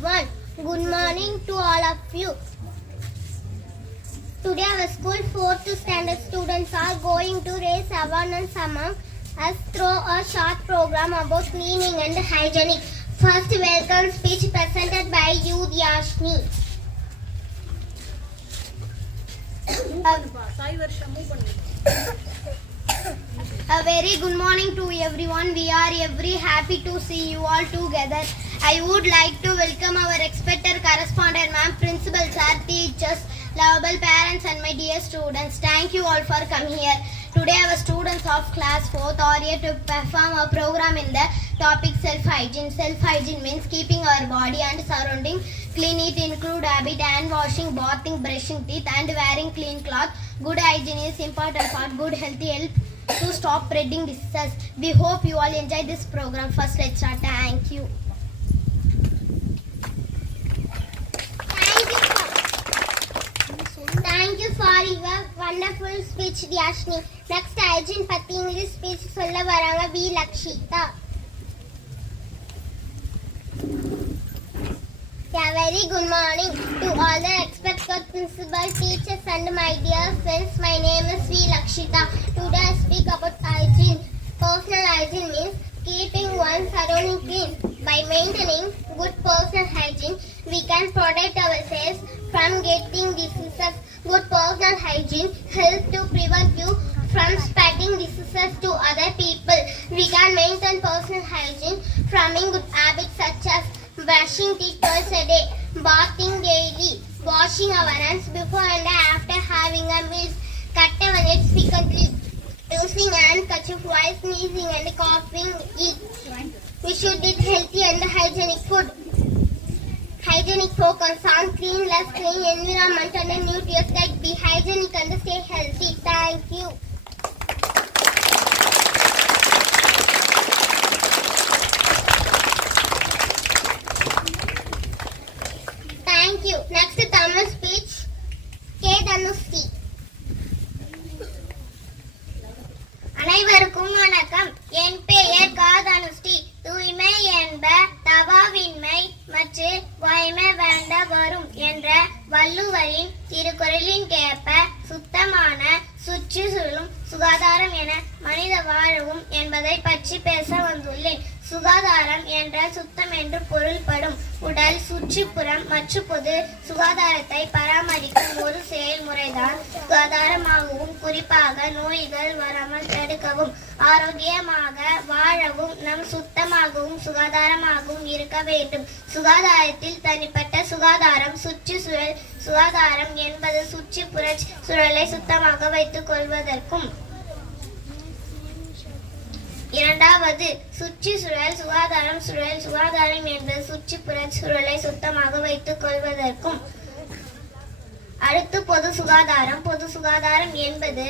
everyone. Good morning to all of you. Today our school 4th standard students are going to raise awareness among us through a short program about cleaning and hygienic. First welcome speech presented by you, Yashni. A very good morning to everyone. We are very happy to see you all together. I would like to welcome our expected correspondent, ma'am, principal, sir, teachers, lovable parents and my dear students. Thank you all for coming here. Today our students of class 4th are here to perform a program in the topic self-hygiene. Self-hygiene means keeping our body and surrounding clean. It include habit and washing, bathing, brushing teeth and wearing clean cloth. Good hygiene is important for good healthy health to stop spreading diseases. We hope you all enjoy this program. First let's start. Thank you. Thank you for your wonderful speech, Yashni. Next, hygiene பத்தி English speech சொல்ல வராங்க V. Lakshita. Yeah, very good morning to all the expected principal, teachers and my dear friends. My name is V. Lakshita. Today I speak about hygiene. Personal hygiene means keeping one's surrounding clean. By maintaining good personal hygiene, we can protect ourselves from getting diseases. Good personal hygiene helps to prevent you from spreading diseases to other people. We can maintain personal hygiene from good habits such as brushing teeth twice a day, bathing daily, washing our hands before and after having a meal, cut our nails frequently, using handkerchief while sneezing and coughing, eat. We should eat healthy and hygienic food. Hygienic focus on clean, less clean environment and nutrients that be hygienic and stay healthy. Thank you. Thank you. Next Tamil speech, K. Dhanushri. அனைவருக்கும் வணக்கம். என் பெயர் கா. தனுஷ்ரீ. தூய்மை என்ப தவாவின்மை மற்றும் வாய்மை வேண்ட வரும் என்ற வள்ளுவரின் திருக்குறளின் கேற்ப சுத்தமான சுற்றுச்சூழலும் சுகாதாரம் என மனித வாழவும் என்பதை பற்றி பேச வந்துள்ளேன். சுகாதாரம் என்ற சுத்தம் என்று பொருள்படும் உடல், சுற்றுப்புறம் மற்றும் பொது சுகாதாரத்தை பராமரிக்கும் ஒரு செயல்முறைதான் சுகாதாரமாகவும், குறிப்பாக நோய்கள் வராமல் தடுக்கவும், ஆரோக்கியமாக வாழவும் நம் சுத்தமாகவும் சுகாதாரமாகவும் இருக்க வேண்டும். சுகாதாரத்தில் தனிப்பட்ட சுகாதாரம், சுற்றுச்சூழல் சுகாதாரம் என்பது சுற்றுப்புற சூழலை சுத்தமாக வைத்துக் கொள்வதற்கும், இரண்டாவது சுற்றுச்சூழல் சுகாதாரம் என்பது சுற்றுப்புற சூழலை சுத்தமாக வைத்துக் கொள்வதற்கும். அடுத்து பொது சுகாதாரம் என்பது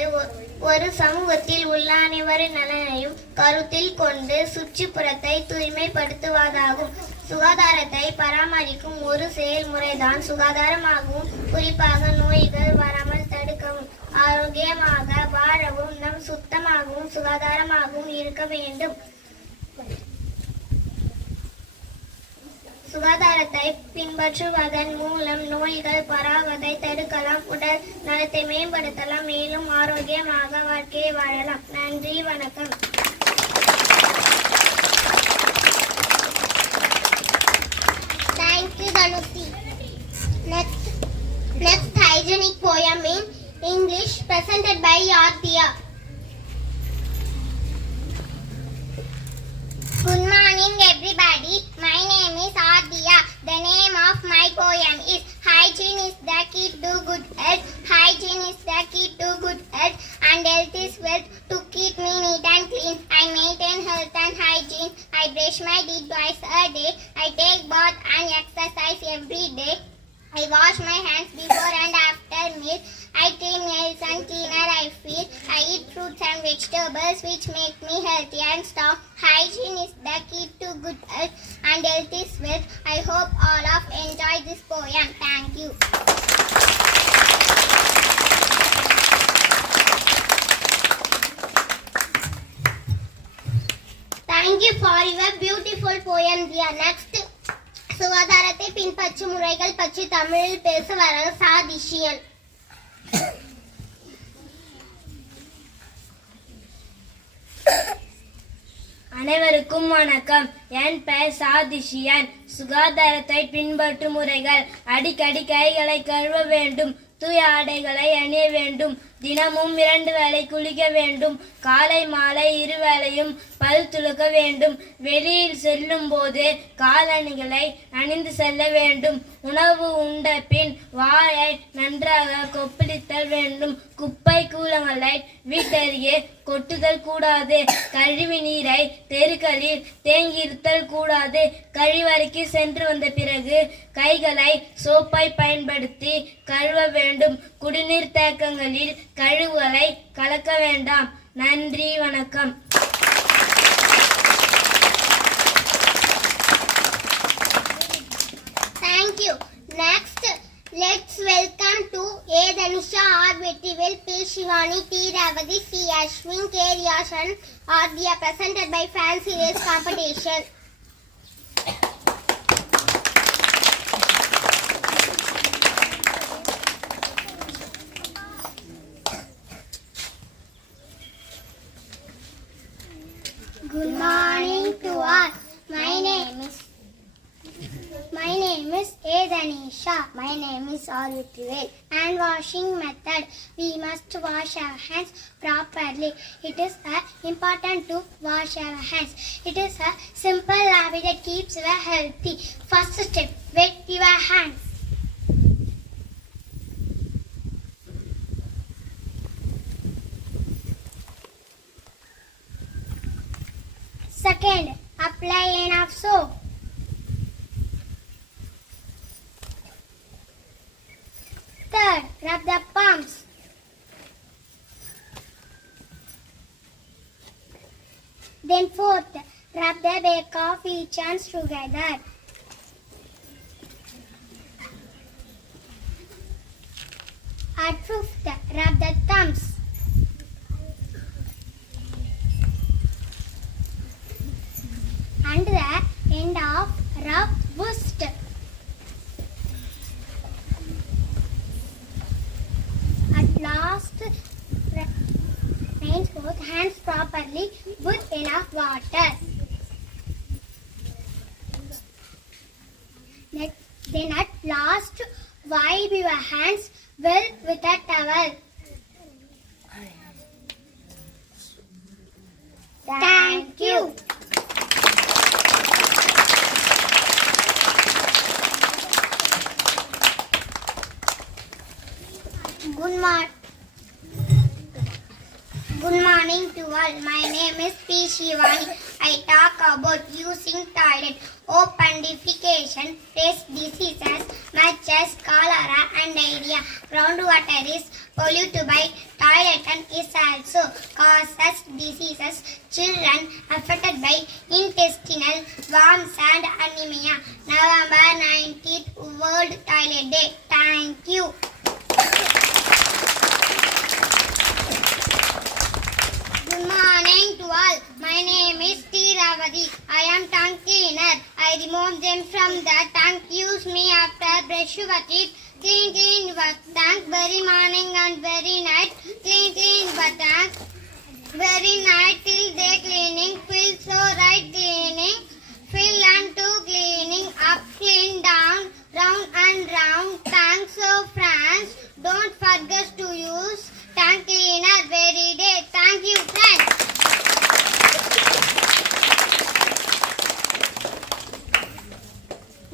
ஒரு சமூகத்தில் உள்ள அனைவரின் நலனையும் கருத்தில் கொண்டு சுற்றுப்புறத்தை தூய்மைப்படுத்துவதாகும். சுகாதாரத்தை பராமரிக்கும் ஒரு செயல்முறைதான் சுகாதாரமாகவும், குறிப்பாக நோய்கள் வராமல் தடுக்கவும், ஆரோக்கியமாக வாழவும் நம் சுத்தமாகவும் சுகாதாரமாகவும் இருக்க வேண்டும். சுகாதாரத்தை பின்பற்றுவதன் மூலம் நோய்கள் பரவுவதை தடுக்கலாம், உடல் நலத்தை மேம்படுத்தலாம், மேலும் ஆரோக்கியமாக வாழ்க்கையை வாழலாம். நன்றி, வணக்கம். Thank you, Dhanushri. Next hygienic poem in English presented by Arthia. Good morning everybody. My name is Arthia. The name of my poem is Hygiene is the key to good health. Hygiene is the key to good health and health is wealth. To keep me neat and clean, I maintain health and hygiene. I brush my teeth twice a day. I take bath and exercise every day. I wash my hands before and after meal. I trim nails and cleaner I feel. I eat fruits and vegetables which make me healthy and strong. Hygiene is the key to good health and health is wealth. I hope all of enjoy this poem. Thank you. Thank you for your beautiful poem, dear. Next, சுகாதாரத்தை அச்சு முறைகள் பற்றி தமிழில் பேச வராங்க சாதிஷியன். அனைவருக்கும் வணக்கம். என் பெயர் சாதிஷியன். சுகாதாரத்தை பின்பற்றும் முறைகள்: அடிக்கடி கைகளை கழுவ வேண்டும், தூய ஆடைகளை அணிய வேண்டும், தினமும் 2 வேளை குளிக்க வேண்டும், காலை மாலை 2 வேளையும் பல் துலக்க வேண்டும், வெளியில் செல்லும் போது காலணிகளை அணிந்து செல்ல வேண்டும், உணவு உண்ட பின் வாயை நன்றாக கொப்பளித்தல் வேண்டும், குப்பை கூலங்களை வீட்டருகே கொட்டுதல் கூடாது, கழிவு நீரை தெருக்களில் தேங்கியிருத்தல் கூடாது, கழிவறைக்கு சென்று வந்த பிறகு கைகளை சோப்பை பயன்படுத்தி கழுவ வேண்டும், குடிநீர் தேக்கங்களில் கழிவுகளை கலக்க வேண்டாம். நன்றி, வணக்கம். Thank you. Next, let's welcome to A. Dhanisha, R. Vetrivel, P. Shivani, T. Ravati, C. Ashwin, K. Riyashan, are presented by Fancy Race Competition. Good morning to all. My name is A. Dhanisha. My name is R. Vetrivel. And washing method. We must wash our hands properly. It is important to wash our hands. It is a simple habit that keeps you healthy. First step, wet your hands. Second, apply enough soap. Third, rub the palms. Then fourth, rub the back of each hands together. At fifth, rub the thumbs. And the end of rub wrist. At last, rinse both hands properly with enough water. Then at last, wipe your hands well with a towel. Thank you. Good morning to all. My name is P. Shivani. I talk about using toilet, open defecation, face diseases such as cholera and diarrhea. Groundwater is polluted by toilet and is also causes diseases. Children affected by intestinal worms and anemia. November 19th, World Toilet Day. Thank you. Good morning to all. My name is T. Ravati. I am tongue cleaner. I remove them from the tongue. Use me after brush your teeth. Clean your tongue very morning and very night. Clean your tongue very night till day cleaning. Feel so right cleaning. Fill and to cleaning up, clean down, round and round. Tongue so friends. Don't forget to use tongue cleaner every day. Thank you, friends.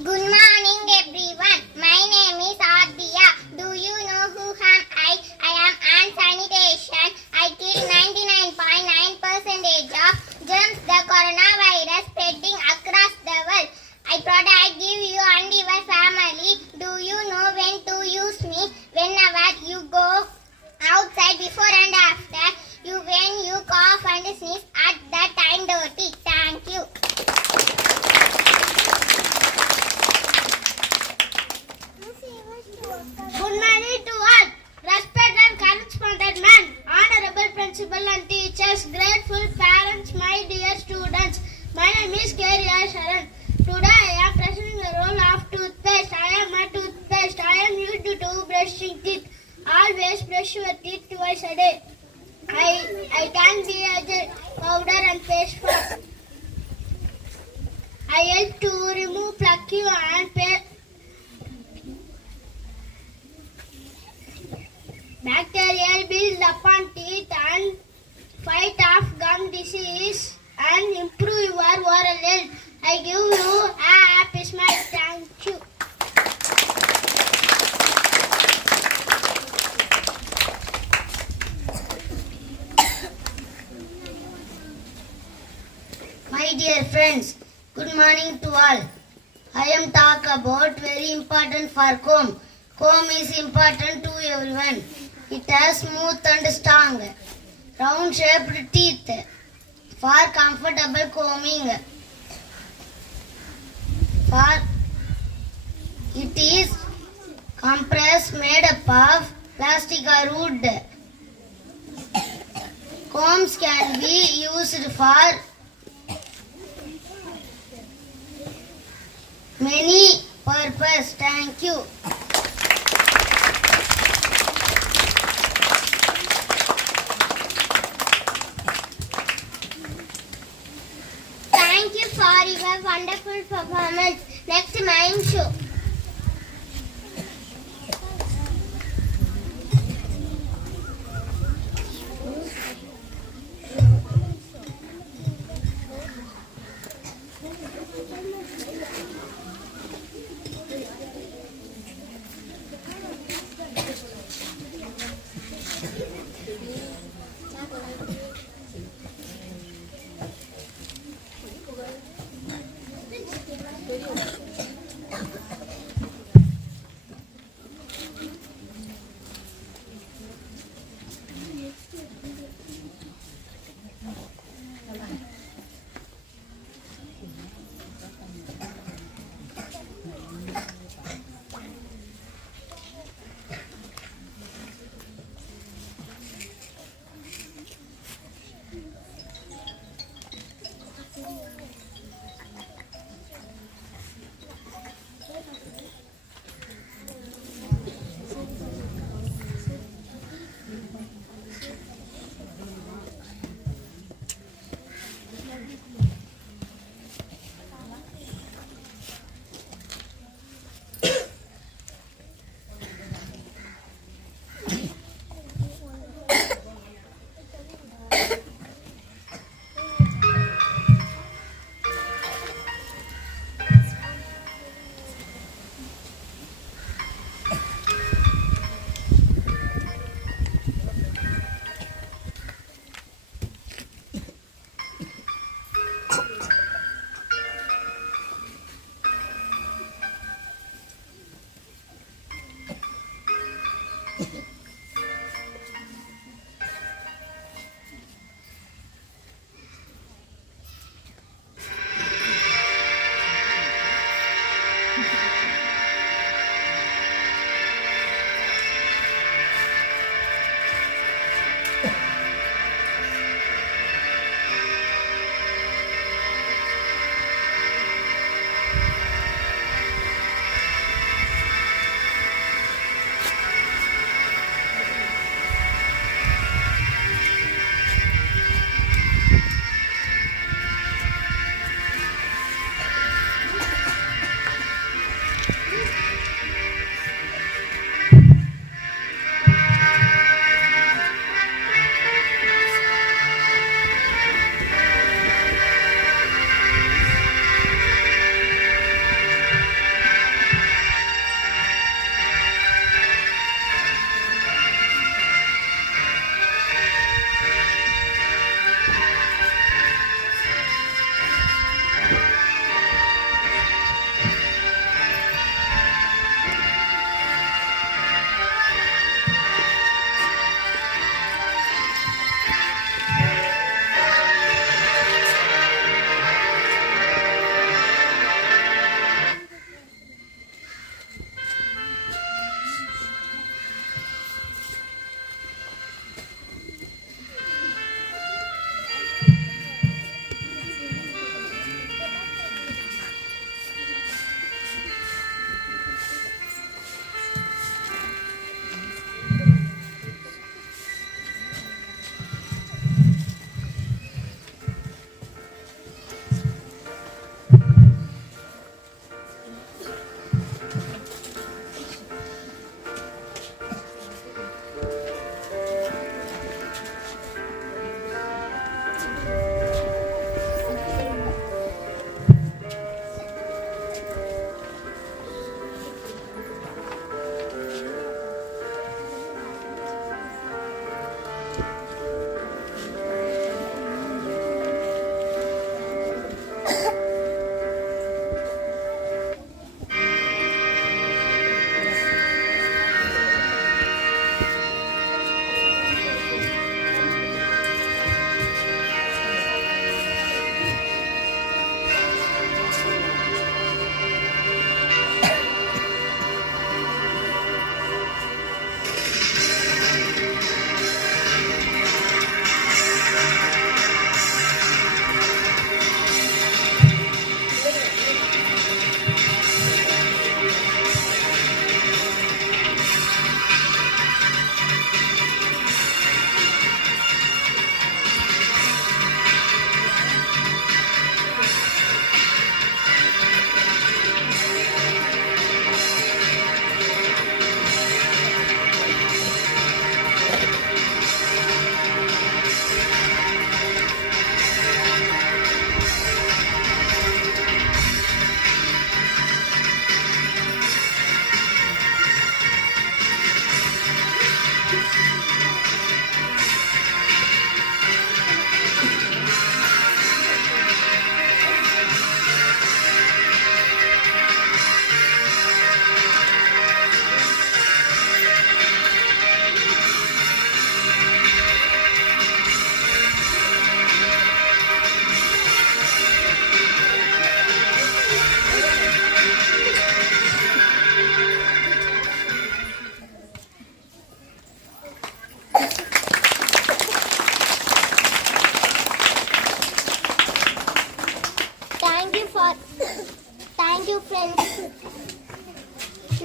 Good morning, everyone. My name is Aditya. Do you know who am I? I am ant sanitation. I kill 99.9% of germs, the coronavirus spreading across the world. I protect you and your family. Do you know when to use me? Whenever you go outside, before and after, when you cough and sneeze, at that time dirty. Thank you. Good morning to all. Respect and correspondent man, honorable principal and teachers, grateful parents, my dear students. My name is K. Riyashan. Today I am presenting the role of toothpaste. I brush your teeth twice a day. I can be a gel, powder and paste form. I help to remove plaque and bacterial build upon teeth and fight off gum disease and improve your oral health. I give you a happy smile. Thank you. My dear friends, good morning to all. I am talk about very important for comb. Comb is important to everyone. It has smooth and strong, round-shaped teeth for comfortable combing. For it is compress made up of plastic or wood. Combs can be used for many purposes. Thank you. Thank you for your wonderful performance. Next mime show.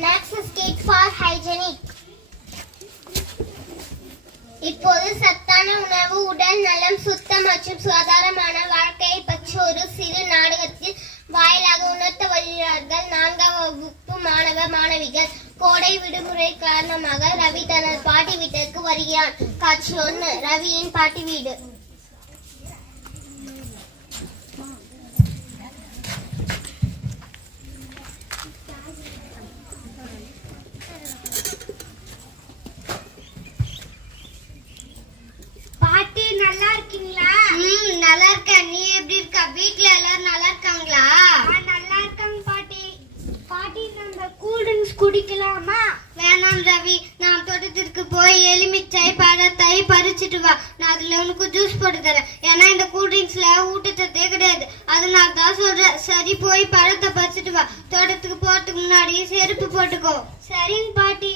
Next is kit for hygienic. இப்போது சத்தான உணவு, உடல் நலம், சுத்தம் மற்றும் சுகாதாரமான வாழ்க்கையை பற்றி ஒரு சிறு நாடகத்தில் வாயிலாக உணர்த்த வருகிறார்கள் 4ஆம் வகுப்பு மாணவ மாணவிகள். கோடை விடுமுறை காரணமாக ரவி தனது பாட்டி வீட்டிற்கு வருகிறான். காட்சி 1. ரவியின் பாட்டி வீடு. பாட்டி நல்லா இருக்கீங்களா? நல்லா இருக்கேன். நீ எப்படி இருக்க? வீட்ல எல்லாரும் நல்லா இருக்காங்களா? நல்லா இருக்காங்க பாட்டி. பாட்டி நம்ம கூல் ட்ரிங்க்ஸ் குடிக்கலாமா? வேணாம் ரவி, நான் தோட்டத்திற்கு போய் எலுமிச்சை பழத்தை பறிச்சுட்டு வா. நான் அதுல உனக்கு ஜூஸ் போட்டு தரேன். ஏன்னா இந்த கூல் ட்ரிங்க்ஸ்ல ஊட்டச்சத்தே கிடையாது. அதனால தான் சொல்றேன். சரி, போய் பழத்தை பறிச்சுட்டு வா. தோட்டத்துக்கு போறதுக்கு முன்னாடி செருப்பு போட்டுக்கோ. சரிங்க பாட்டி.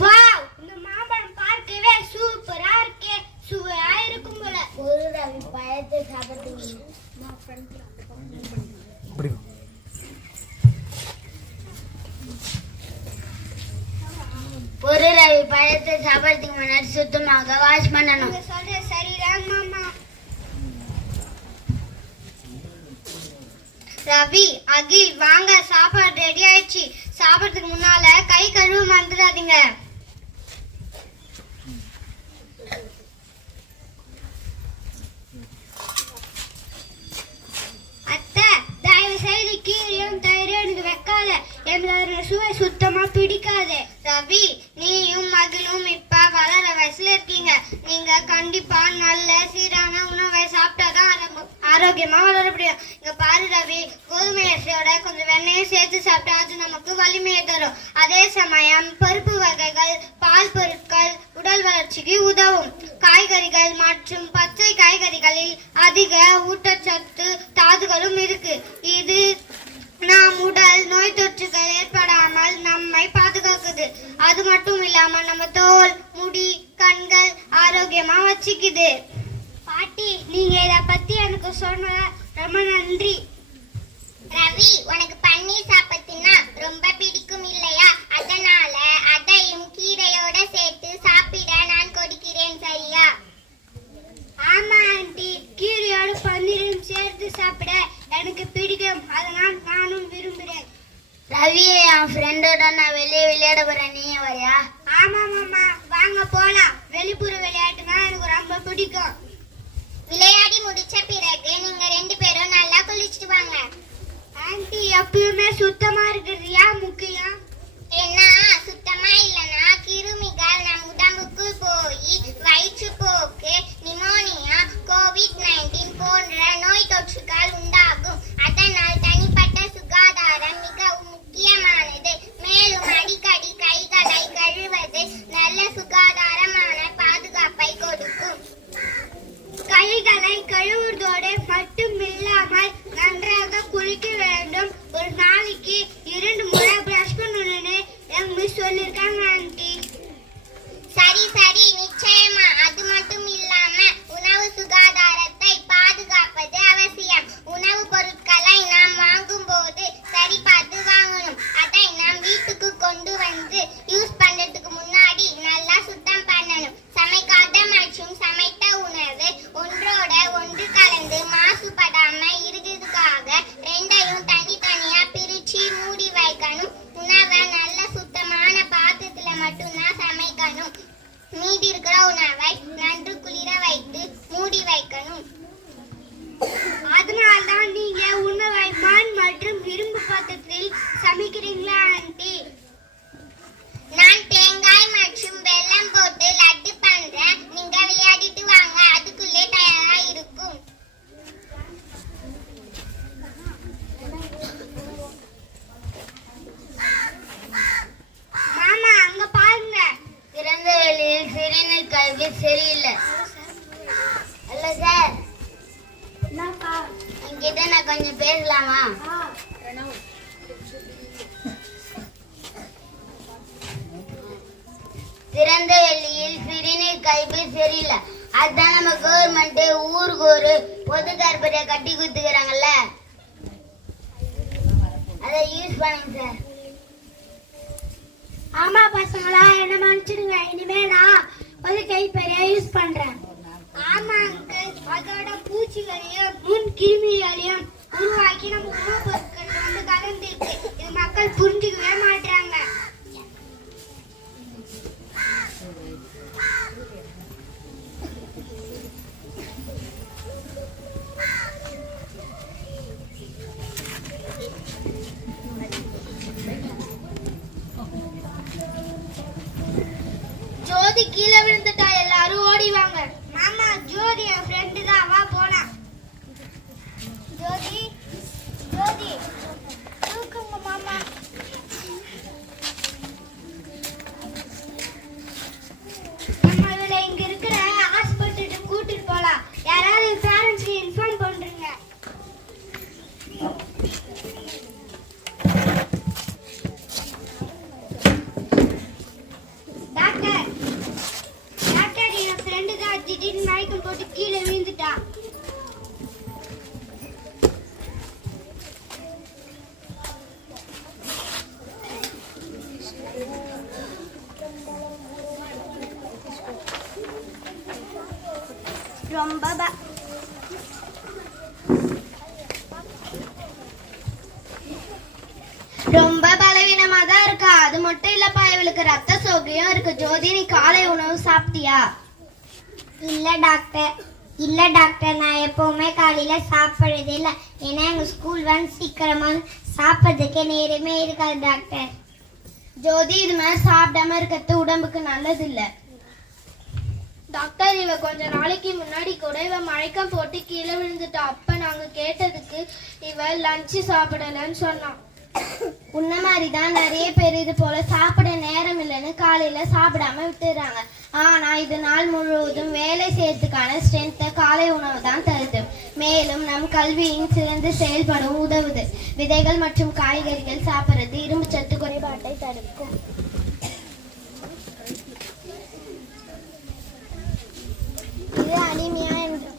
வாவ், இந்த மாம்பழம் பார்க்கவே சூப்பரா இருக்கே. சுவையா இருக்கும் போல. ஒரு ரவி பழத்தை சாப்பிட்டு ஒரு ரவி பழத்தை சாப்பிட்றதுக்கு முன்னாடி சுத்தமாக வாஷ் பண்ணணும். நீங்க சொல்ற சரிதான் மாமா. ரவி, அகில், வாங்க, சாப்பாடு ரெடி ஆயிடுச்சு. சாப்பிட்றதுக்கு முன்னால கை கழுவ மறந்துடாதீங்க. அத்தை, தயவு செய்து கீரையும் தயிரும் எனக்கு வைக்காத. எனக்கு அதோட சுவை சுத்தமா பிடிக்காது. ரவி, நீயும் மகிழும் இப்ப வளர வயசுல இருக்கீங்க. நீங்க கண்டிப்பா நல்ல சீரான உணவை சாப்பிட்டாதான் ஆரோக்கியமா வளர முடியும். இங்க பாரு ரவி, கோதுமை அரிசியோட கொஞ்சம் வெண்ணெயும் சேர்த்து சாப்பிட்டா அது நமக்கு வலிமையை தரும். அதே சமயம் பருப்பு வகைகள், பால் பொருட்கள் உடல் வளர்ச்சிக்கு உதவும். காய்கறிகள் மற்றும் பச்சை காய்கறிகளில் அதிக ஊட்டச்சத்து தாதுகளும் இருக்கு. இது நாம் உடல் நோய் தொற்றுகள் ஏற்படாமல் நம்மை பாதுகாக்குது. அது மட்டும் இல்லாம நம்ம தோல், முடி, கண்கள் ஆரோக்கியமா வச்சுக்குது. பாட்டி, நீங்க இத பத்தி எனக்கு சொன்ன ரொம்ப நன்றி. ரவி, உனக்கு பன்னீர் சாப்பிட்டுனா ரொம்ப பிடிக்கும் இல்லையா? அதனால அதையும் கீரையோட சேர்த்து சாப்பிட நான் கொடுக்கிறேன், சரியா? ஆமா ஆண்டி, கீரையோட பன்னீரும் சேர்த்து சாப்பிட எனக்கு பிடிக்கும். அதனால் நானும் விரும்புகிறேன். ரவி, என் ஃப்ரெண்டோட நான் வெளியே விளையாட போறேன். நீ வரியா? ஆமா மாமா, வாங்க போலாம். வெளிப்புற விளையாட்டுனா எனக்கு ரொம்ப பிடிக்கும். விளையாடி முடிச்ச பிறகு நீங்க 2 பேரும் நல்லா குளிச்சுட்டு வாங்க. ஆண்டி, எப்பயுமே சுத்தமா இருக்கிறது முக்கியம். ஏன்னா சுத்தமா இல்லைன்னா கிருமிகள் நம் உடம்புக்கு போய் வயிற்றுப்போக்கு, நிமோனியா, COVID-19 போன்ற நோய் தொற்றுகள் உண்டாகும். அதனால் தனிப்பட்ட சுகாதாரம் மிகவும் முக்கியமானது. மேலும் அடிக்கடி கைகளை கழுவது நல்ல சுகாதாரமான பாதுகாப்பை கொடுக்கும். கைகளை கழுவுவதோடு மட்டும் இல்லாமல் நன்றாக குளிக்க வேண்டும். ஒரு நாளைக்கு 2 முறை பிரஷ் பண்ணணும்னு எங்க சொல்லிருக்காங்க ஆண்டி. சரி சரி, நிச்சயமா. அது மட்டும் இல்லாம உணவு சுகாதாரத்தை பாதுகாப்பது அவசியம். உணவு பொருட்களை நாம் வாங்கும் போது சரி பார்த்து வாங்கணும். அதை நாம் வீட்டுக்கு கொண்டு வந்து யூஸ் பண்றதுக்கு முன்னாடி நல்லா சுத்தம் பண்ணணும். சமைக்காத மற்றும் சமைத்த உணவு ஒன்றோட ஒன்று கலந்து மாசுபடாம இருக்கிறதுக்காக 2ஐயும் தனித்தனியா பிரிச்சு மூடி வைக்கணும். உணவை நல்ல சுத்தமான பாத்திரத்துல மட்டும்தான் சமைக்கணும். மீதி இருக்கிற உணவை நன்று குளிர வைத்து மூடி வைக்கணும். அதனால்தான் நீங்க உணவை மண் மற்றும் இரும்பு பாத்திரத்தில் சமைக்கிறீங்களா ஆண்டி? நான் தேங்காய் மற்றும் வெல்லம் போட்டு லட்டு பண்றேன். நீங்க விளையாடிட்டு வாங்க, அதுக்குள்ளே தயாரா இருக்கும். மாமா, அங்க பாருங்க. திறந்த வெளியில் சிறுநீர் கல்வி சரியில்லை. இல்ல சார், என்கிட்ட நான் கொஞ்சம் பேசலாமா? திறந்த வெளியில் சிறுநீர் கழிப்பு சரியில்லை. அதான் நம்ம கவர்மெண்ட் ஊருக்கு ஒரு பொது கர்ப்பரையை கட்டி கொடுத்துக்கிறாங்கல்ல, அதை யூஸ் பண்ணுங்க சார். ஆமா பசங்களா, என்ன மன்னிச்சிடுங்க. இனிமே நான் ஒரு கைப்பெரிய யூஸ் பண்றேன். ஆமா அங்கிள், அதோட பூச்சிகளையும் முன் கிருமிகளையும் உருவாக்கி நம்ம உணவு பொருட்கள் வந்து கலந்துருக்கு. இது மக்கள் புரிஞ்சுக்கவே மாட்டாங்க. ஜோதி கீழே விழுந்துட்டா, எல்லாரும் ஓடிவாங்க. மாமா, ஜோதி என் ஃப்ரெண்டு தான், வா போலாம். ஜோதி ஜோதி தூக்குங்க மாமா. நம்ம இவளை இங்க இருக்கிற ஹாஸ்பிட்டலுக்கு கூட்டிட்டு போலாம். யாராவது பேரண்ட்ஸ்க்கு இன்ஃபார்ம் பண்றீங்க. டாக்டர் டாக்டர், என் ஃப்ரெண்டு தான் திடீர்னு மயக்கம் போட்டு கீழே விழுந்துட்டா. ரொம்ப பலவீனமா தான் இருக்கா. அது மட்டும் இல்லப்பா, இவளுக்கு ரத்த சோகையும் இருக்கு. ஜோதி, நீ காலை உணவு சாப்பிட்டியா? இல்ல டாக்டர், நான் எப்பவுமே காலையில சாப்பிடுறது இல்லை. ஏன்னா எங்க ஸ்கூல் வந்து சீக்கிரமா சாப்பிட்றதுக்கே நேரமே இருக்காது டாக்டர். ஜோதி, இது மாதிரி சாப்பிடாம இருக்கிறது உடம்புக்கு நல்லது இல்லை டாக்டர். இவ கொஞ்ச நாளைக்கு முன்னாடி கூட இவ மயக்கம் போட்டு கீழே விழுந்துட்டா. அப்ப நாங்க கேட்டதுக்கு இவ லஞ்சு சாப்பிடலன்னு சொன்னான். உன்ன மாதிரிதான் நிறைய பேர் இது போல சாப்பிட நேரம் இல்லைன்னு காலையில சாப்பிடாம விட்டுறாங்க. ஆனா இது நாள் முழுவதும் வேலை செய்யறதுக்கான ஸ்ட்ரென்த்தை காலை உணவு தான் தருது. மேலும் நம் கல்வியின் சிறந்து செயல்படும் உதவுது. விதைகள் மற்றும் காய்கறிகள் சாப்பிடுறது இரும்பு சத்து குறைபாட்டை தடுக்கும். இது அனிமியா என்று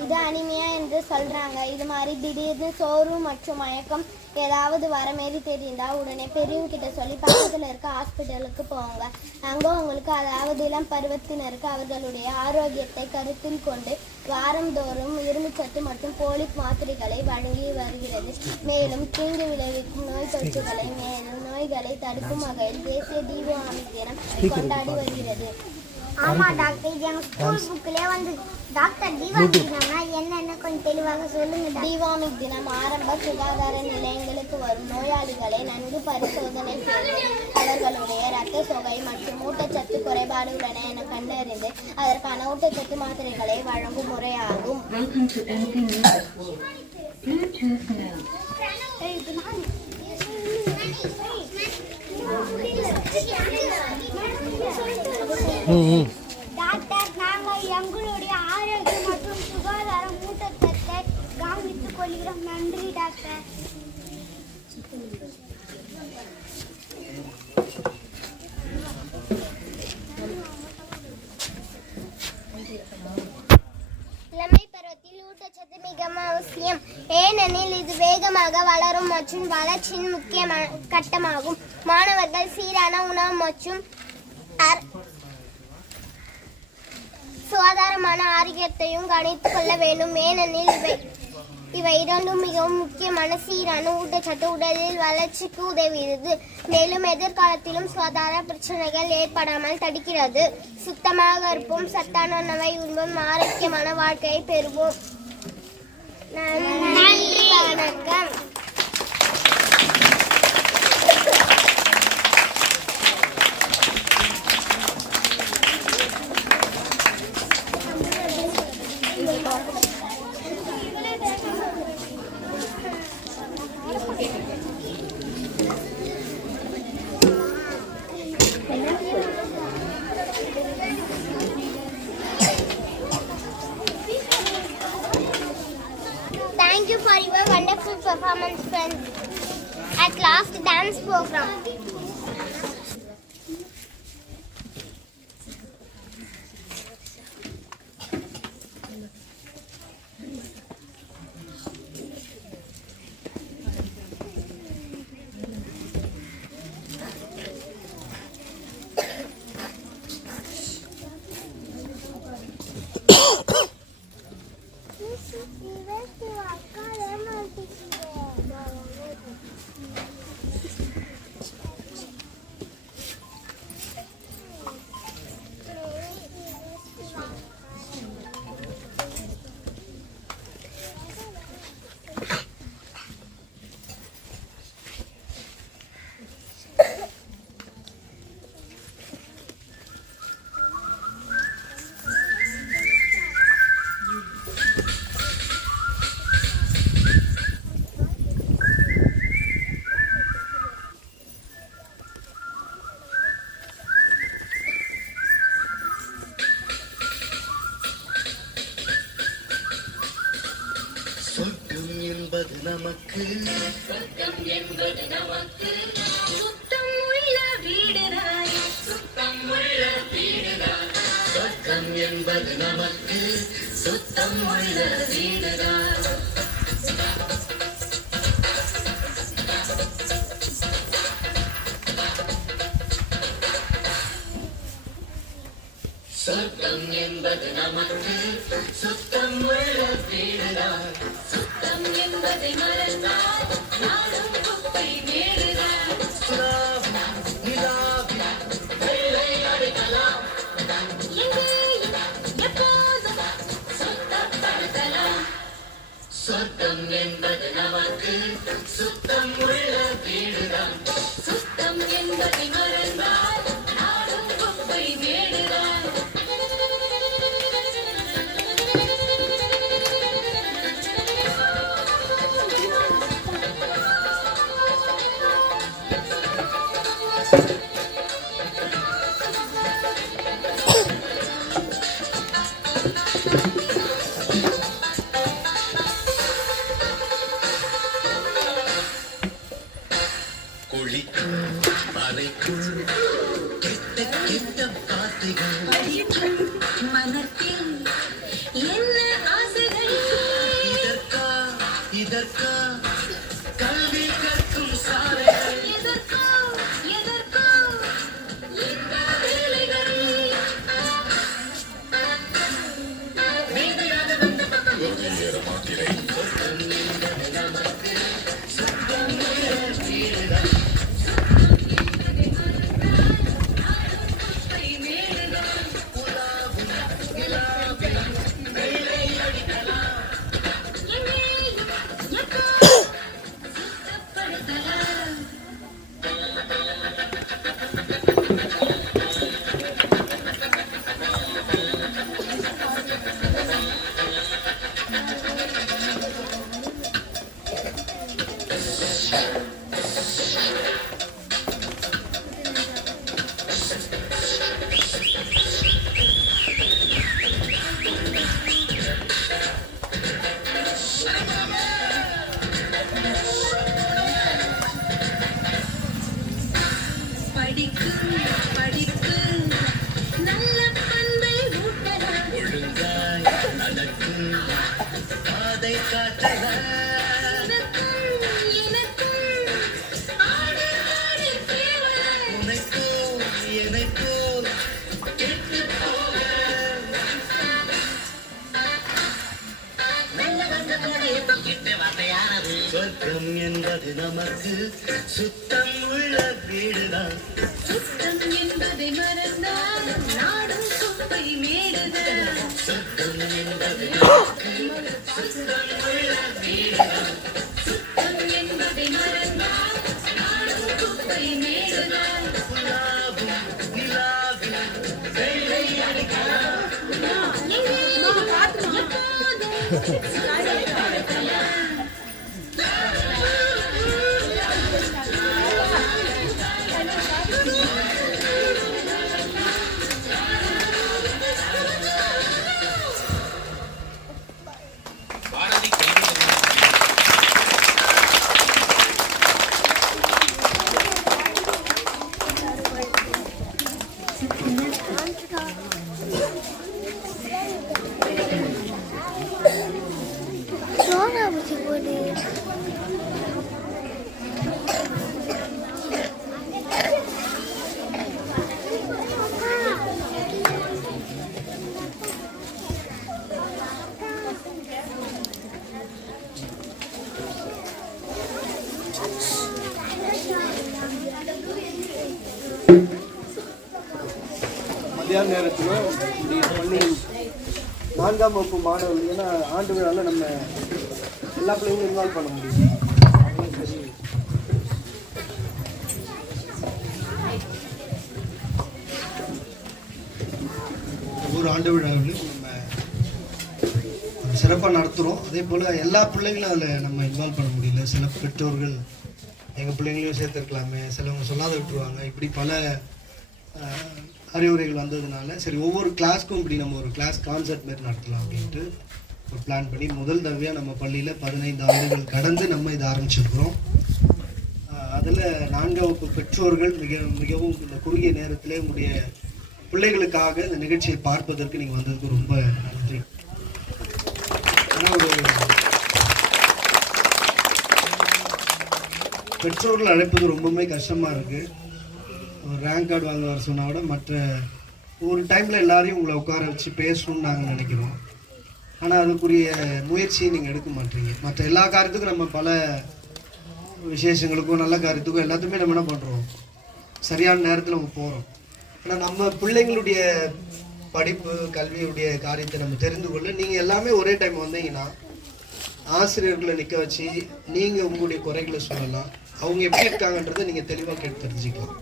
இது அனிமியா என்று சொல்றாங்க. இது மாதிரி திடீர்னு சோர்வு மற்றும் மயக்கம் ஏதாவது வர மாரி தெரிந்தா உடனே பெரியவங்க கிட்ட சொல்லி பக்கத்துல இருக்க ஹாஸ்பிட்டலுக்கு போங்க. அங்க உங்களுக்கு, அதாவது இளம் பருவத்தினருக்கு அவர்களுடைய ஆரோக்கியத்தை கருத்தில் கொண்டு வாரந்தோறும் இரும்புச்சத்து மற்றும் போலிக் மாத்திரைகளை வழங்கி வருகிறது. மேலும் தீங்கு விளைவிக்கும் நோய் தொற்றுகளை மேலும் நோய்களை தடுக்கும் வகையில் தேசிய டிவோமிக் தினம் கொண்டாடி வருகிறது. ஆமா டாக்டர், இது எங்க ஸ்கூல் புக்லயே வந்து டாக்டர் டிவோமிக் தினம்னா என்னன்னு கொஞ்சம் தெளிவாக சொல்லுங்க. டிவோமிக் தினம் ஆரம்ப சுகாதார நிலையங்களுக்கு வரும் நோயாளிகளை நன்கு பரிசோதனை செய்து அவர்களுடைய இரத்த சோகை மற்றும் ஊட்டச்சத்து குறைபாடு உள்ளன என கண்டறிந்து அதற்கான ஊட்டச்சத்து மாத்திரைகளை வழங்கும் முறையாகும். டாக்டர், நாங்கள் எங்களுடைய ஆரோக்கியம் மற்றும் சுகாதார ஊட்டச்சத்தை கவனித்துக் கொள்கிறோம். நன்றி டாக்டர். இளமை பருவத்தில் ஊட்டச்சத்து மிகவும் அவசியம். ஏனெனில் இது வேகமாக வளரும் மற்றும் வளர்ச்சியின் முக்கிய கட்டமாகும். மாணவர்கள் சீரான உணவு மற்றும் சுகாதாரமான ஆரோக்கியத்தையும் கவனித்துக் கொள்ள வேண்டும். ஏனெனில் இவை இரண்டும் மிகவும் முக்கியமான. சீரான ஊட்டச்சத்து உடலில் வளர்ச்சிக்கு உதவுகிறது. மேலும் எதிர்காலத்திலும் சுகாதார பிரச்சனைகள் ஏற்படாமல் தடுக்கிறது. சுத்தமாக இருப்போம், சத்தான உணவை உண்போம், ஆரோக்கியமான வாழ்க்கையை பெறுவோம். நன்றி, வணக்கம். Thank you for and friends. At last, dance program. சொர்க்கம் என்பது நமக்கு சுத்தம் உள்ள வீடுதான் சொர்க்கம் என்பது நமக்கு சுத்தம் உள்ள வீடுதான் சொர்க்கம் என்பது நமக்கு சுத்தம் உள்ள வீடுதான் சுத்தம் என்பதை மறந்தால் நாடும் குப்பை மேடுதான் வெள்ளை அடிக்கலாம் எங்கேயும் எப்போதும் சுத்தப்படுத்தலாம் சொர்க்கம் என்பது நமக்கு சுத்தம் உள்ள வீடுதான் சுத்தம் என்பதை மறந்தால் நாடும் குப்பை மேடுதான் குளிக்கும் அறைக்குள் கெட்ட கெட்ட வார்த்தைகள் மனத்தில் என்ன ஆசைகள் இதற்கா கல்வி கற்கும் சாலைகள் எதற்கோ இந்த வேலைகள் வேதையாக வந்த பக்கம் மாத்திரை சொர்க்கம் என்பது நமக்கு சொர்க்கம் வீடுதான் படிப்பு நல்ல பண்பை ஊட்டலாம் ஒழுங்காய் நடக்கும் பாதை காட்டலாம் எனக்கும் ஆடு தேவன் உனக்கோ எனக்கோ கெட்டு போக கெட்ட வார்த்தையானது சொர்க்கம் என்பது நமக்கு சுத்தம் உள்ள வீடுதான் சுத்தம் என்பதை மறந்தால் நாடும் குப்பை மேடுதான் சுத்தம் என்பது சுத்தம் உள்ள வீடுதான் சுத்தம் என்பதை மறந்தால் நாடும் குப்பை மேடுதான் நிலாவில் வெள்ளை அடிக்கலாம் சோனா பூச்சி போடு. மத்தியான நேரத்தில் இந்த பள்ளி 4ஆம் வகுப்பு மாணவர்கள், ஏன்னா ஆண்டு விழாவில் நம்ம எல்லா பிள்ளைங்களும் இன்வால்வ் பண்ண முடியும். சரி, ஒவ்வொரு ஆண்டு விழாவிலும் நம்ம சிறப்பாக நடத்துகிறோம். அதே போல் எல்லா பிள்ளைங்களும் அதில் நம்ம இன்வால்வ் பண்ண முடியல. சில பெற்றோர்கள் எங்கள் பிள்ளைங்களையும் சேர்த்துருக்கலாமே, சிலவங்க சொல்லாத விட்டுருவாங்க. இப்படி பல அறிவுரைகள் வந்ததுனால சரி ஒவ்வொரு கிளாஸ்க்கும் இப்படி நம்ம ஒரு கிளாஸ் கான்செர்ட் மாரி நடத்தலாம் அப்படின்ட்டு ஒரு பிளான் பண்ணி முதல் தடவையாக நம்ம பள்ளியில் 15 ஆண்டுகள் கடந்து நம்ம இதை ஆரம்பிச்சிருக்கிறோம். அதில் 4ஆம் வகுப்பு பெற்றோர்கள் மிகவும் இந்த குறுகிய நேரத்திலே உங்களுடைய பிள்ளைகளுக்காக இந்த நிகழ்ச்சியை பார்ப்பதற்கு நீங்கள் வந்ததுக்கு ரொம்ப நன்றி. ஆனால் ஒரு பெற்றோர்கள் அழைப்பது ரொம்பவுமே கஷ்டமாக இருக்குது. ஒரு ரேங்க் கார்டு வாங்க வர சொன்னால் விட மற்ற ஒரு டைமில் எல்லாரையும் உங்களை உட்கார வச்சு பேசணும்னு நாங்கள் நினைக்கிறோம். ஆனால் அதுக்குரிய முயற்சியை நீங்கள் எடுக்க மாட்டீங்க. மற்ற எல்லா காரியத்துக்கும் நம்ம பல விசேஷங்களுக்கும் நல்ல காரியத்துக்கும் எல்லாத்துக்குமே நம்ம என்ன பண்ணுறோம், சரியான நேரத்தில் நம்ம போகிறோம். ஆனால் நம்ம பிள்ளைங்களுடைய படிப்பு கல்வியுடைய காரியத்தை நம்ம தெரிந்து கொள்ள நீங்கள் எல்லாமே ஒரே டைம் வந்தீங்கன்னா ஆசிரியர்களை நிற்க வச்சு நீங்கள் உங்களுடைய குறைகளை சொல்லலாம். அவங்க எப்படி இருக்காங்கன்றதை நீங்கள் தெளிவாக கேட்டு தெரிஞ்சுக்கலாம்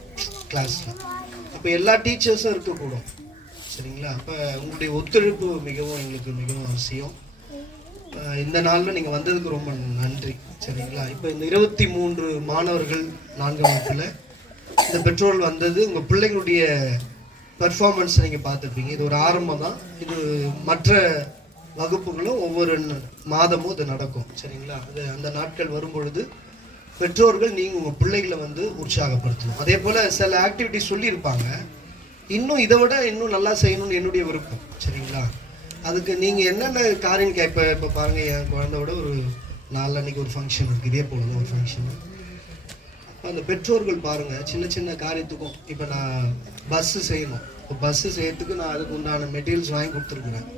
கிளாஸில். அப்போ எல்லா டீச்சர்ஸும் இருக்கக்கூடும், சரிங்களா? அப்போ உங்களுடைய ஒத்துழைப்பு எங்களுக்கு மிகவும் அவசியம். இந்த நாளில் நீங்கள் வந்ததுக்கு ரொம்ப நன்றி, சரிங்களா? இப்போ இந்த 23 மாணவர்கள் 4ஆம் வகுப்பில் இந்த பெற்றோர்கள் வந்தது உங்கள் பிள்ளைங்களுடைய பெர்ஃபார்மன்ஸ் நீங்கள் பார்த்துருப்பீங்க. இது ஒரு ஆரம்பம் தான். இது மற்ற வகுப்புகளும் ஒவ்வொரு மாதமும் இது நடக்கும், சரிங்களா? அது அந்த நாட்கள் வரும் பொழுது பெற்றோர்கள் நீங்கள் உங்கள் பிள்ளைகளை வந்து உற்சாகப்படுத்தணும். அதே போல் சில ஆக்டிவிட்டிஸ் சொல்லியிருப்பாங்க, இன்னும் இதை விட இன்னும் நல்லா செய்யணும்னு என்னுடைய விருப்பம், சரிங்களா? அதுக்கு நீங்கள் என்னென்ன காரியம் இப்போ பாருங்கள், என் குழந்தையோட ஒரு நாளன்னைக்கு ஒரு ஃபங்க்ஷன் இருக்குது, இதே போல தான் ஒரு ஃபங்க்ஷனு. அப்போ அந்த பெற்றோர்கள் பாருங்கள், சின்ன சின்ன காரியத்துக்கும் இப்போ நான் பஸ்ஸு செய்யணும், இப்போ பஸ்ஸு செய்யறதுக்கு நான் அதுக்கு உண்டான மெட்டீரியல்ஸ் வாங்கி கொடுத்துருக்குறேன்.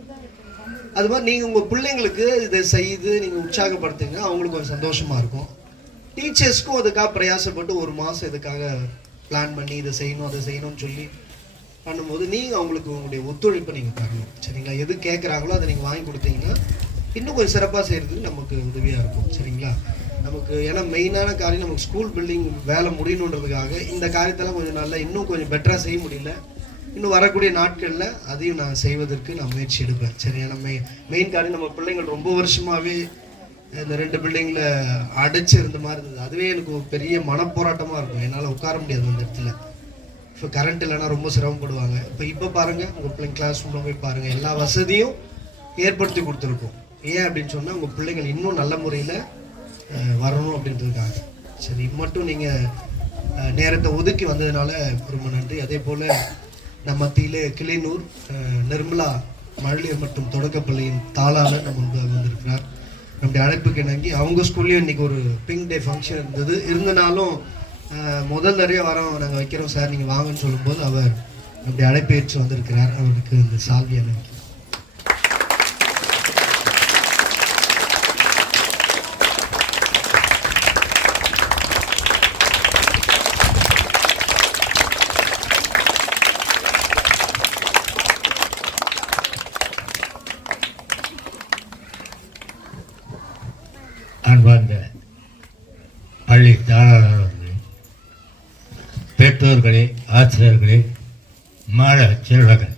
அது மாதிரி நீங்கள் உங்கள் பிள்ளைங்களுக்கு இதை செய்து நீங்கள் உற்சாகப்படுத்துங்க, அவங்களுக்கு கொஞ்சம் சந்தோஷமாக இருக்கும். டீச்சர்ஸ்க்கும் அதுக்காக பிரயாசப்பட்டு ஒரு மாதம் இதுக்காக பிளான் பண்ணி இதை செய்யணும் அதை செய்யணும்னு சொல்லி பண்ணும்போது நீங்கள் அவங்களுக்கு உங்களுடைய ஒத்துழைப்பை நீங்கள் தரணும், சரிங்களா? எது கேட்குறாங்களோ அதை நீங்கள் வாங்கி கொடுத்தீங்கன்னா இன்னும் கொஞ்சம் சிறப்பாக செய்கிறதுக்கு நமக்கு உதவியாக இருக்கும், சரிங்களா? நமக்கு ஏன்னா மெயினான காரியம் நமக்கு ஸ்கூல் பில்டிங் வேலை முடியணுன்றதுக்காக இந்த காரியத்தெல்லாம் கொஞ்சம் நல்லா இன்னும் கொஞ்சம் பெட்டராக செய்ய முடியல. இன்னும் வரக்கூடிய நாட்களில் அதையும் நான் செய்வதற்கு நான் முயற்சி எடுப்பேன், சரியா? நம்ம மெயின் காரியம் நம்ம பிள்ளைங்கள் ரொம்ப வருஷமாகவே இந்த 2 பில்டிங்கில் அடைச்சி இருந்த மாதிரி இருந்தது. அதுவே எனக்கு ஒரு பெரிய மனப்போராட்டமாக இருக்கும். என்னால் உட்கார முடியாது அந்த இடத்துல. இப்போ கரண்ட் இல்லைன்னா ரொம்ப சிரமப்படுவாங்க. இப்போ பாருங்கள், உங்கள் பிள்ளைங்க கிளாஸ் ரூமில் போய் பாருங்கள், எல்லா வசதியும் ஏற்படுத்தி கொடுத்துருக்கோம். ஏன் அப்படின்னு சொன்னால் உங்கள் பிள்ளைங்கள் இன்னும் நல்ல முறையில் வரணும் அப்படின்றதுக்காக. சரி, மட்டும் நீங்கள் நேரத்தை ஒதுக்கி வந்ததுனால ரொம்ப நன்றி. அதே போல் நம்ம மத்தியிலே கிளிநூர் நிர்மலா மழலையர் மற்றும் தொடக்கப்பள்ளியின் தாளாளர் நம்ம முன்பாக வந்திருக்கிறார். நம்முடைய அழைப்புக்கு இணங்கி அவங்க ஸ்கூல்லேயும் இன்றைக்கி ஒரு பிங்க் டே ஃபங்க்ஷன் இருந்தனாலும் முதல் தடவை வரோம் நாங்கள் வைக்கிறோம் சார் நீங்கள் வாங்கன்னு சொல்லும்போது அவர் நம்முடைய அழைப்பேற்று வந்திருக்கிறார். அவருக்கு இந்த சால்வி அனுப்பி அன்பார்ந்த பள்ளி தாளாளர்களே, பெற்றோர்களே, ஆசிரியர்களே, மாணவ செல்வர்கள்,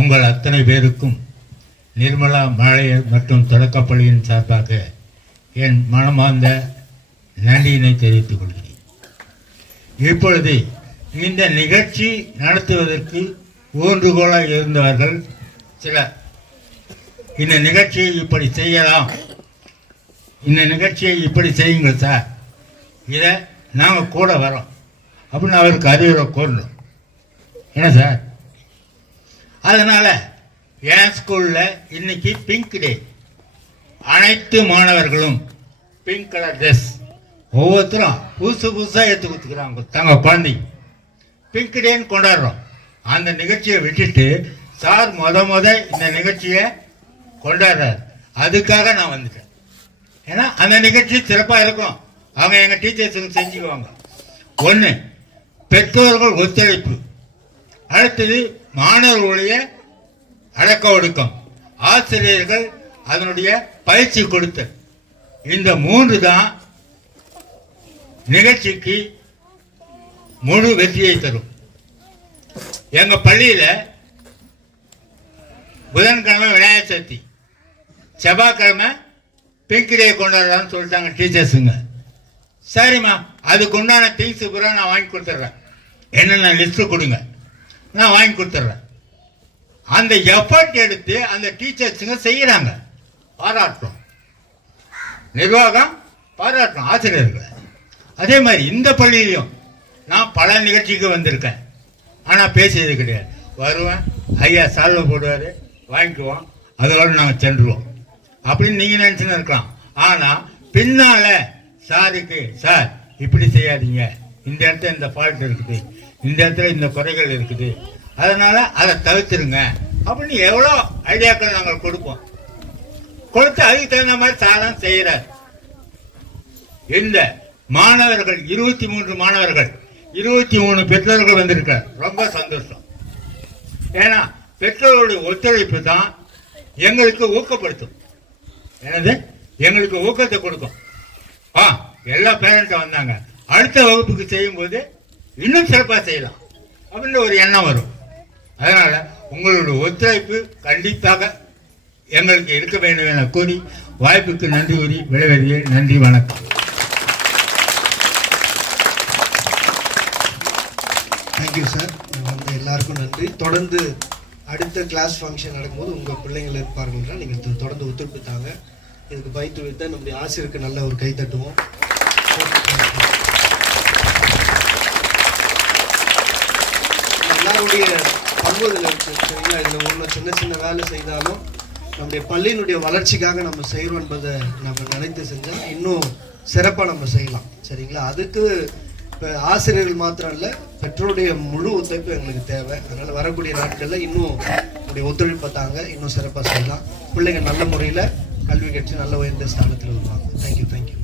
உங்கள் அத்தனை பேருக்கும் நிர்மலா மழலையர் மற்றும் தொடக்கப்பள்ளியின் சார்பாக என் மனமார்ந்த நன்றியினை தெரிவித்துக் கொள்கிறேன். இப்பொழுது இந்த நிகழ்ச்சி நடத்துவதற்கு ஊன்றுகோலாக இருந்தவர்கள் சிலர். இந்த நிகழ்ச்சியை இப்படி செய்யலாம், இந்த நிகழ்ச்சியை இப்படி செய்யுங்கள் சார், இதை நாங்கள் கூட வரோம் அப்படின்னு அவருக்கு அறிவுரை கூறணும். என்ன சார், அதனால் என் ஸ்கூலில் இன்னைக்கு பிங்க் டே. அனைத்து மாணவர்களும் பிங்க் கலர் ட்ரெஸ் ஒவ்வொருத்தரும் புதுசாக எடுத்து கொடுத்துக்கிறாங்க. தங்க குழந்தை பிங்க் டேன்னு கொண்டாடுறோம். அந்த நிகழ்ச்சியை விட்டுட்டு சார் முத இந்த நிகழ்ச்சியை கொண்டாடுறாரு. அதுக்காக நான் வந்துட்டேன். ஏன்னா அந்த நிகழ்ச்சி சிறப்பாக இருக்கும். அவங்க எங்கள் டீச்சர்ஸுக்கு செஞ்சுக்குவாங்க. ஒன்று, பெற்றோர்கள் ஒத்துழைப்பு. அடுத்தது மாணவர்களுடைய அடக்க ஒடுக்கம். ஆசிரியர்கள் அதனுடைய பயிற்சி கொடுத்தல். இந்த 3 தான் நிகழ்ச்சிக்கு முழு வெற்றியை தரும். எங்க பள்ளியில புதன்கிழமை விநாயகர் சதுர்த்தி, செவ்வாய்க்கிழமை பிங்க் டே கொண்டாடுறான்னு சொல்லிட்டாங்க டீச்சர்ஸுங்க. சரிம்மா, அதுக்கு உண்டான திங்ஸ் பூரா நான் வாங்கி கொடுத்துட்றேன். என்னென்ன லிஸ்ட்டு கொடுங்க, நான் வாங்கி கொடுத்துட்றேன். அந்த எஃபர்ட் எடுத்து அந்த டீச்சர்ஸுங்க செய்கிறாங்க. பாராட்டுறோம். நிர்வாகம் பாராட்டுறோம் ஆசிரியர்களை. அதே மாதிரி இந்த பள்ளியிலையும் நான் பல நிகழ்ச்சிக்கு வந்திருக்கேன். ஆனால் பேசியது கிடையாது. வருவேன், ஐயா சால்வை போடுவார், வாங்கிக்குவோம், அதோடு நாங்கள் சென்றுவோம் அப்படின்னு நீங்கள் நினச்சின்னு இருக்கலாம். ஆனால் பின்னால் சாருக்கு, சார் இப்படி செய்யாதீங்க, இந்த இடத்துல இந்த ஃபால்ட் இருக்குது, இந்த இடத்துல இந்த குறைகள் இருக்குது, அதனால் அதை தவிர்த்துருங்க அப்படின்னு எவ்வளோ ஐடியாக்கள் நாங்கள் கொடுப்போம். கொடுத்து அதுக்கு தகுந்த மாதிரி சாரம் செய்கிறார். இந்த மாணவர்கள் 23 மாணவர்கள், 23 பெற்றோர்கள் வந்திருக்கார். ரொம்ப சந்தோஷம். ஏன்னா பெற்றோர்களுடைய ஒத்துழைப்பு தான் எங்களுக்கு ஊக்கப்படுத்தும். என்னது, எங்களுக்கு ஊக்கத்தை கொடுக்கும். எல்லா பேரண்ட்டும் வந்தாங்க, அடுத்த வகுப்புக்கு செய்யும்போது இன்னும் சிறப்பாக செய்யலாம் அப்படின்ற ஒரு எண்ணம் வரும். அதனால உங்களுடைய ஒத்துழைப்பு கண்டிப்பாக எங்களுக்கு இருக்க வேண்டும் என கூறி வாய்ப்புக்கு நன்றி கூறி விடைபெறுகிறேன். நன்றி, வணக்கம். Thank you sir. வந்து எல்லாருக்கும் நன்றி. தொடர்ந்து அடுத்த கிளாஸ் ஃபங்க்ஷன் நடக்கும்போது உங்கள் பிள்ளைங்கள் இருப்பார்கள், நீங்கள் தொடர்ந்து ஒத்துழைப்பு தாங்க. இதுக்கு பயிற்றுவித்த நம்முடைய ஆசிரியருக்கு நல்ல ஒரு கை தட்டுவோம். எல்லாருடைய பங்குதல் இருக்கு சரிங்களா. இதில் ஒன்று சின்ன சின்ன வேலை செய்தாலும் நம்முடைய பள்ளியினுடைய வளர்ச்சிக்காக நம்ம செய்கிறோம் என்பதை நம்ம நினைத்து செஞ்சால் இன்னும் சிறப்பாக நம்ம செய்யலாம் சரிங்களா. அதுக்கு இப்போ ஆசிரியர்கள் மாத்திரம் இல்லை, பெற்றோருடைய முழு ஒத்துழைப்பு எங்களுக்கு தேவை. அதனால் வரக்கூடிய நாட்களில் இன்னும் நம்முடைய ஒத்துழைப்பை தாங்க, இன்னும் சிறப்பாக செய்யலாம். பிள்ளைங்க நல்ல முறையில் கல்வி கட்சி நல்ல உயர்ந்த ஸ்தானத்தில் வருவாங்க. தேங்க்யூ.